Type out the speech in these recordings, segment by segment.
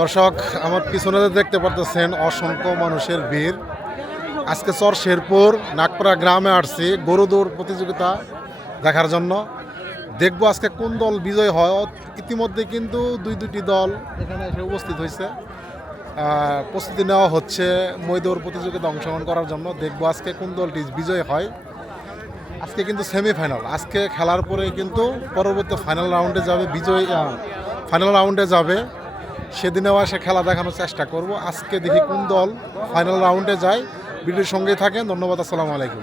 দর্শক আমার পিছনে দেখতে পারতেছেন অসংখ্য মানুষের ভিড়। আজকে চর শেরপুর নাগপাড়া গ্রামে আসছি গরু দৌড় প্রতিযোগিতা দেখার জন্য। দেখবো আজকে কোন দল বিজয় হয়। ইতিমধ্যে কিন্তু দুইটি দল এখানে এসে উপস্থিত হয়েছে, প্রস্তুতি নেওয়া হচ্ছে মই দৌড় প্রতিযোগিতা অংশগ্রহণ করার জন্য। দেখবো আজকে কোন দলটি বিজয় হয়। আজকে কিন্তু সেমিফাইনাল, আজকে খেলার পরে কিন্তু পরবর্তী ফাইনাল রাউন্ডে যাবে, বিজয় ফাইনাল রাউন্ডে যাবে। সেদিনেও এসে খেলা দেখানোর চেষ্টা করব। আজকে দেখি কোন দল ফাইনাল রাউন্ডে যায়। ভিডিওর সঙ্গেই থাকেন। ধন্যবাদ। আসসালামু আলাইকুম।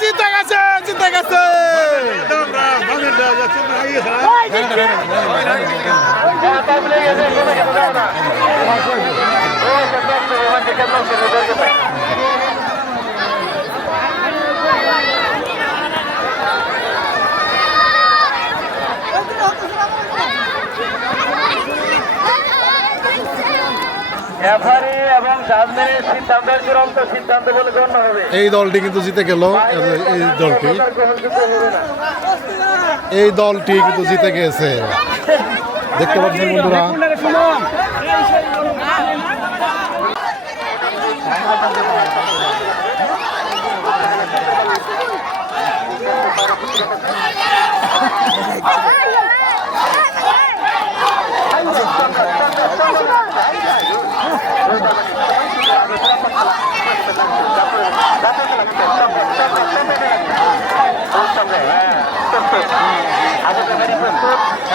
জিতে গেছে, জিতে গেছে। এই দলটি কিন্তু জিতে গেল। এই দলটি কিন্তু জিতে গেছে, দেখতে পাচ্ছেন বন্ধুরা।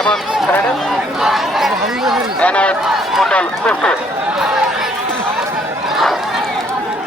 এবং